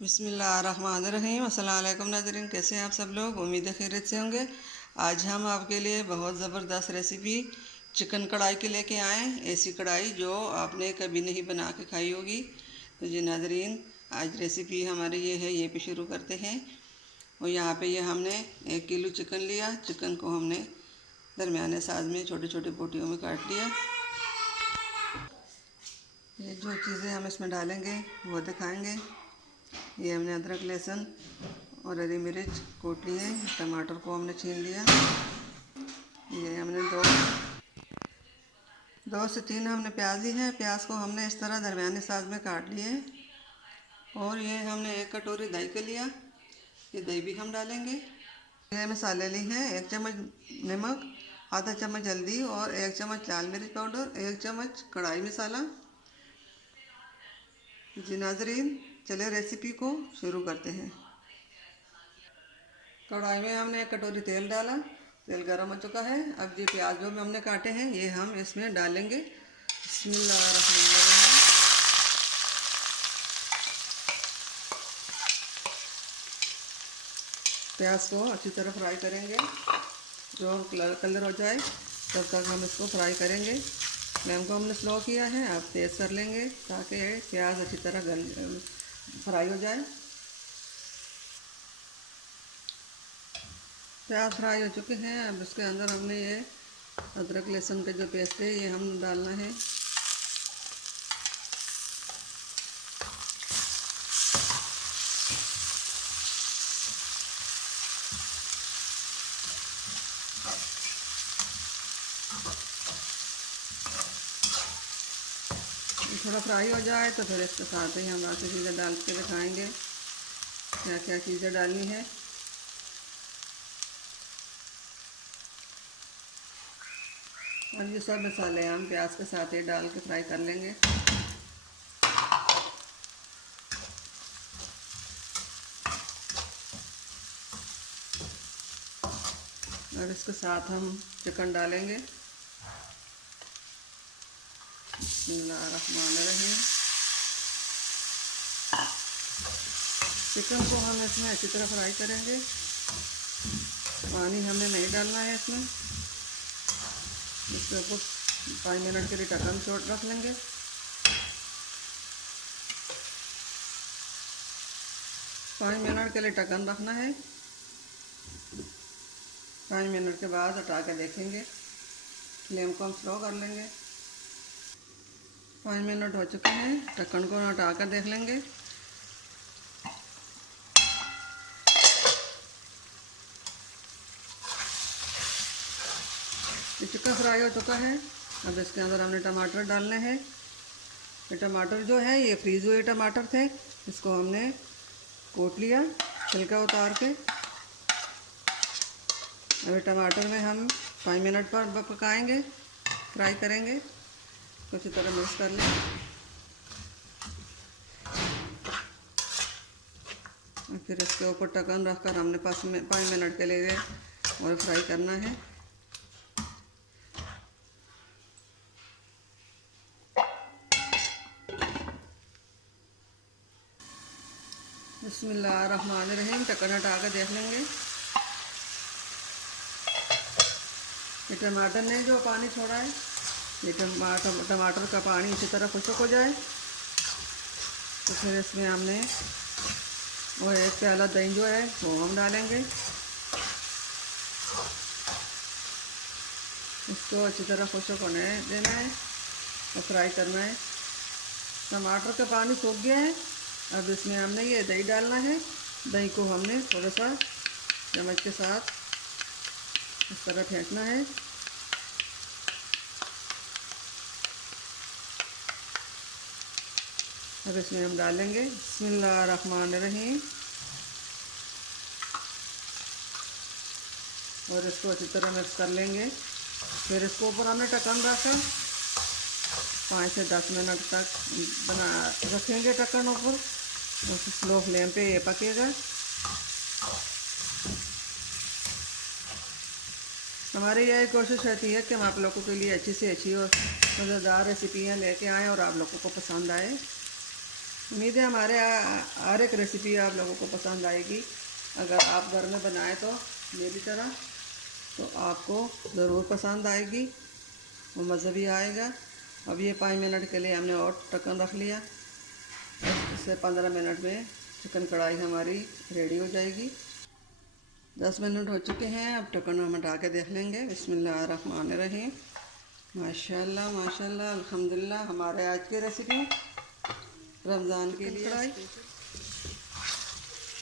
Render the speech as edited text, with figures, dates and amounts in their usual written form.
बिस्मिल्लाहिर्रहमानिर्रहीम। अस्सलाम वालेकुम नाज़रीन, कैसे हैं आप सब लोग? उम्मीद है खैरियत से होंगे। आज हम आपके लिए बहुत ज़बरदस्त रेसिपी चिकन कढ़ाई की लेके आए हैं। ऐसी कढ़ाई जो आपने कभी नहीं बना के खाई होगी। तो जी नाज़रीन, आज रेसिपी हमारी ये है, ये पे शुरू करते हैं। और यहाँ पे ये हमने 1 किलो चिकन लिया। चिकन को हमने दरमियाने साइज़ में छोटे छोटे बोटियों में काट लिया। ये जो चीज़ें हम इसमें डालेंगे वो दिखाएंगे। ये हमने अदरक, लहसुन और हरी मिर्च कूट लिए। टमाटर को हमने छील लिया। ये हमने दो से तीन हमने प्याज ली है। प्याज को हमने इस तरह दरमियाने साइज में काट लिए। और ये हमने 1 कटोरी दही का लिया। ये दही भी हम डालेंगे। ये मसाले ली हैं, 1 चम्मच नमक, आधा चम्मच हल्दी और 1 चम्मच लाल मिर्च पाउडर, 1 चम्मच कढ़ाई मसाला। जी नाज़रीन, चले रेसिपी को शुरू करते हैं। कढ़ाई में हमने 1 कटोरी तेल डाला। तेल गर्म हो चुका है। अब ये प्याज जो हमने काटे हैं ये हम इसमें डालेंगे। बिस्मिल्लाहिर्रहमानिर्रहीम। प्याज को अच्छी तरह फ्राई करेंगे। जो कलर हो जाए तब तक हम इसको फ्राई करेंगे। फ्लेम को हमने स्लो किया है, आप तेज़ कर लेंगे ताकि प्याज अच्छी तरह फ्राई हो जाए। प्याज फ्राई हो चुके हैं। अब इसके अंदर हमने ये अदरक लहसुन का जो पेस्ट है ये हम डालना है। थोड़ा फ्राई हो जाए तो फिर इसके साथ ही हम बाकी चीज़ें डाल के दिखाएंगे क्या क्या चीज़ें डालनी है। और ये सब मसाले हम प्याज के साथ ही डाल के फ्राई कर लेंगे। और इसके साथ हम चिकन डालेंगे। बिस्मिल्लाहिर्रहमानिर्रहीम। चिकन को हम इसमें अच्छी तरह फ्राई करेंगे। पानी हमने नहीं डालना है इसमें। इसके ऊपर 5 मिनट के लिए ढक्कन छोड़ रख लेंगे। 5 मिनट के लिए ढक्कन रखना है। 5 मिनट के बाद हटा कर देखेंगे। फ्लेम को हम स्लो कर लेंगे। 5 मिनट हो चुके हैं। ढक्कन को हटा कर देख लेंगे। ये चिकन फ्राई हो चुका है। अब इसके अंदर हमने टमाटर डालने हैं। ये टमाटर जो है ये फ्रीज़ हुए टमाटर थे। इसको हमने कोट लिया छिलका उतार के। अभी टमाटर में हम 5 मिनट पर पकाएंगे, फ्राई करेंगे। अच्छी तरह मिक्स कर लें। और फिर इसके ऊपर ढक्कन रखकर हमने 5 मिनट के लिए और फ्राई करना है। बिस्मिल्लाहिर्रहमानिर्रहीम। ढक्कन हटा कर देख लेंगे। ये टमाटर ने जो पानी छोड़ा है, ये टमाटर का पानी इसी तरह खुश्क हो जाए तो फिर इसमें हमने और 1 प्याला दही जो है वो हम डालेंगे। इसको अच्छी तरह खुश्क होने देना है और फ्राई करना है। टमाटर का पानी सूख गया है। अब इसमें हमने ये दही डालना है। दही को हमने थोड़ा सा चम्मच के साथ इस तरह फेंटना है। अब इसमें हम डालेंगे बिस्मिल्लाहिर्रहमानिर्रहीम। और इसको अच्छी तरह मिक्स कर लेंगे। फिर इसको ऊपर हमने ढक्कन रखा 5 से 10 मिनट तक रखेंगे ढक्कन ऊपर। और स्लो फ्लेम पे ये पकेगा। हमारी यह कोशिश रहती है कि हम आप लोगों के लिए अच्छी से अच्छी और मज़ेदार रेसिपियाँ लेके आएँ और आप लोगों को पसंद आए। उम्मीद है हमारे हर एक रेसिपी आप लोगों को पसंद आएगी। अगर आप घर में बनाएं तो मेरी तरह, तो आपको ज़रूर पसंद आएगी और मज़ा भी आएगा। अब ये 5 मिनट के लिए हमने और ढक्कन रख लिया। इससे 15 मिनट में चिकन कढ़ाई हमारी रेडी हो जाएगी। 10 मिनट हो चुके हैं। अब ढक्कन हम हटा के देख लेंगे। बिस्मिल्लाहिर्रहमानिर्रहीम। माशाल्लाह माशाल्लाह अल्हम्दुलिल्लाह। हमारे आज की रेसिपी रमज़ान के लिए कढ़ाई